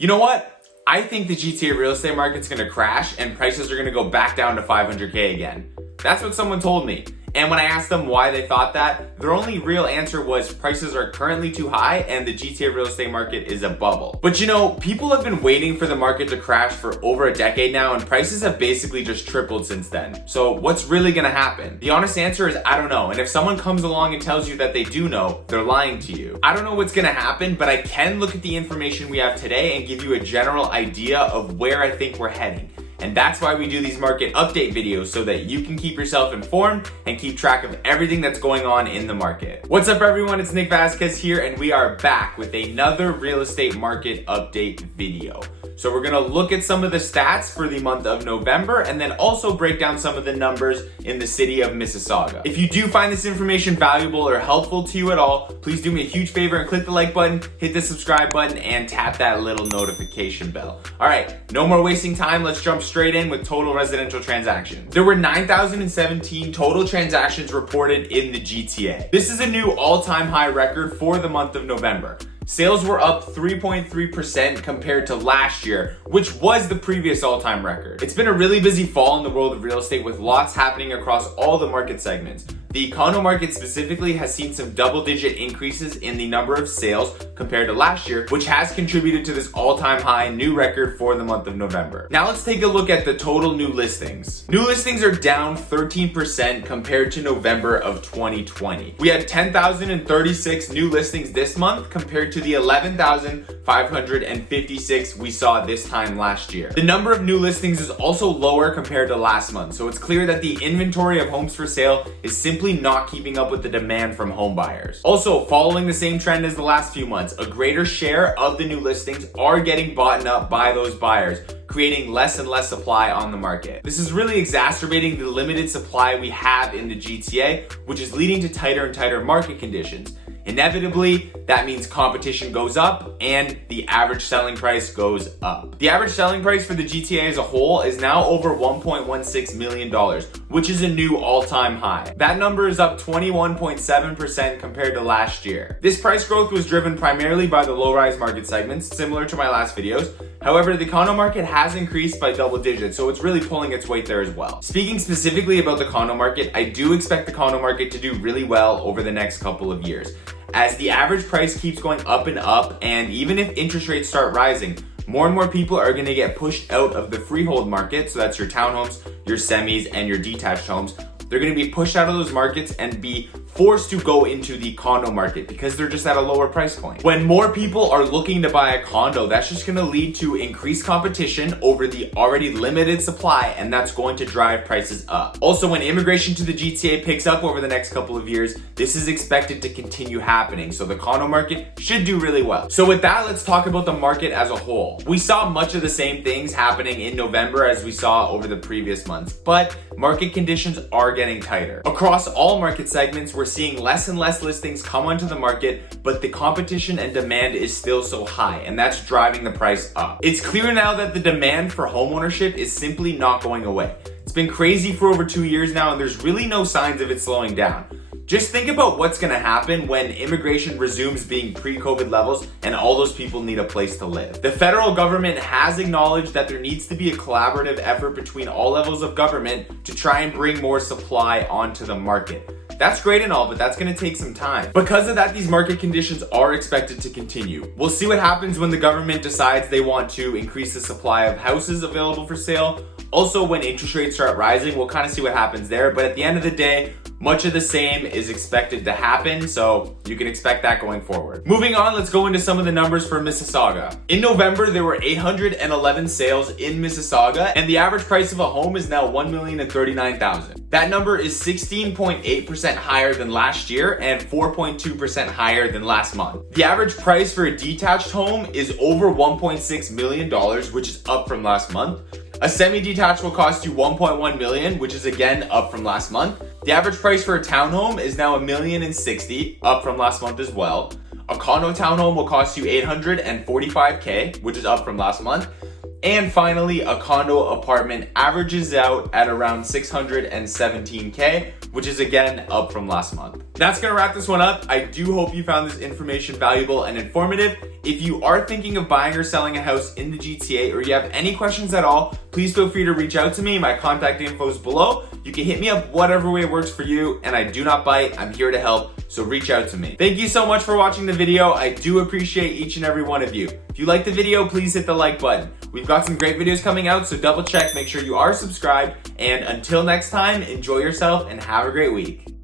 You know what? I think the GTA real estate market's gonna crash and prices are gonna go back down to 500K again. That's what someone told me. And when I asked them why they thought that, their only real answer was prices are currently too high and the GTA real estate market is a bubble. But you know, people have been waiting for the market to crash for over a decade now and prices have basically just tripled since then. So what's really gonna happen? The honest answer is I don't know. And if someone comes along and tells you that they do know, they're lying to you. I don't know what's gonna happen, but I can look at the information we have today and give you a general idea of where I think we're heading. And that's why we do these market update videos, so that you can keep yourself informed and keep track of everything that's going on in the market. What's up everyone, it's Nick Vazquez here and we are back with another real estate market update video. So we're gonna look at some of the stats for the month of November and then also break down some of the numbers in the city of Mississauga. If you do find this information valuable or helpful to you at all, please do me a huge favor and click the like button, hit the subscribe button, and tap that little notification bell. All right, no more wasting time, let's jump straight in with total residential transactions. There were 9,017 total transactions reported in the GTA. This is a new all-time high record for the month of November. Sales were up 3.3% compared to last year, which was the previous all-time record. It's been a really busy fall in the world of real estate with lots happening across all the market segments. The condo market specifically has seen some double-digit increases in the number of sales compared to last year, which has contributed to this all-time high new record for the month of November. Now let's take a look at the total new listings. New listings are down 13% compared to November of 2020. We had 10,036 new listings this month compared to the 11,556 we saw this time last year. The number of new listings is also lower compared to last month, so it's clear that the inventory of homes for sale is simply not keeping up with the demand from home buyers. Also, following the same trend as the last few months, a greater share of the new listings are getting bought up by those buyers, creating less and less supply on the market. This is really exacerbating the limited supply we have in the GTA, which is leading to tighter and tighter market conditions. Inevitably, that means competition goes up and the average selling price goes up. The average selling price for the GTA as a whole is now over $1.16 million, which is a new all-time high. That number is up 21.7% compared to last year. This price growth was driven primarily by the low-rise market segments, similar to my last videos. However, the condo market has increased by double digits, so it's really pulling its weight there as well. Speaking specifically about the condo market, I do expect the condo market to do really well over the next couple of years. As the average price keeps going up and up, and even if interest rates start rising, more and more people are going to get pushed out of the freehold market, so that's your townhomes, your semis, and your detached homes. They're going to be pushed out of those markets and be forced to go into the condo market because they're just at a lower price point. When more people are looking to buy a condo, that's just going to lead to increased competition over the already limited supply, and that's going to drive prices up. Also, when immigration to the GTA picks up over the next couple of years, this is expected to continue happening, so the condo market should do really well. So with that, let's talk about the market as a whole. We saw much of the same things happening in November as we saw over the previous months, but market conditions are getting tighter. Across all market segments, we're seeing less and less listings come onto the market, but the competition and demand is still so high, and that's driving the price up. It's clear now that the demand for homeownership is simply not going away. It's been crazy for over 2 years now, and there's really no signs of it slowing down. Just think about what's gonna happen when immigration resumes being pre-COVID levels and all those people need a place to live. The federal government has acknowledged that there needs to be a collaborative effort between all levels of government to try and bring more supply onto the market. That's great and all, but that's gonna take some time. Because of that, these market conditions are expected to continue. We'll see what happens when the government decides they want to increase the supply of houses available for sale. Also, when interest rates start rising, we'll kind of see what happens there. But at the end of the day, much of the same is expected to happen, so you can expect that going forward. Moving on, let's go into some of the numbers for Mississauga. In November, there were 811 sales in Mississauga, and the average price of a home is now $1,039,000. That number is 16.8% higher than last year and 4.2% higher than last month. The average price for a detached home is over $1.6 million, which is up from last month. A semi-detached will cost you $1.1 million, which is again up from last month. The average price for a townhome is now $1,060,000, up from last month as well. A condo townhome will cost you $845K, which is up from last month. And finally, a condo apartment averages out at around $617K, which is again up from last month. That's gonna wrap this one up. I do hope you found this information valuable and informative. If you are thinking of buying or selling a house in the GTA, or you have any questions at all, please feel free to reach out to me. My contact info is below. You can hit me up whatever way works for you, and I do not bite. I'm here to help, so reach out to me. Thank you so much for watching the video. I do appreciate each and every one of you. If you like the video, please hit the like button. We've got some great videos coming out, so double check, make sure you are subscribed, and until next time, enjoy yourself and have a great week.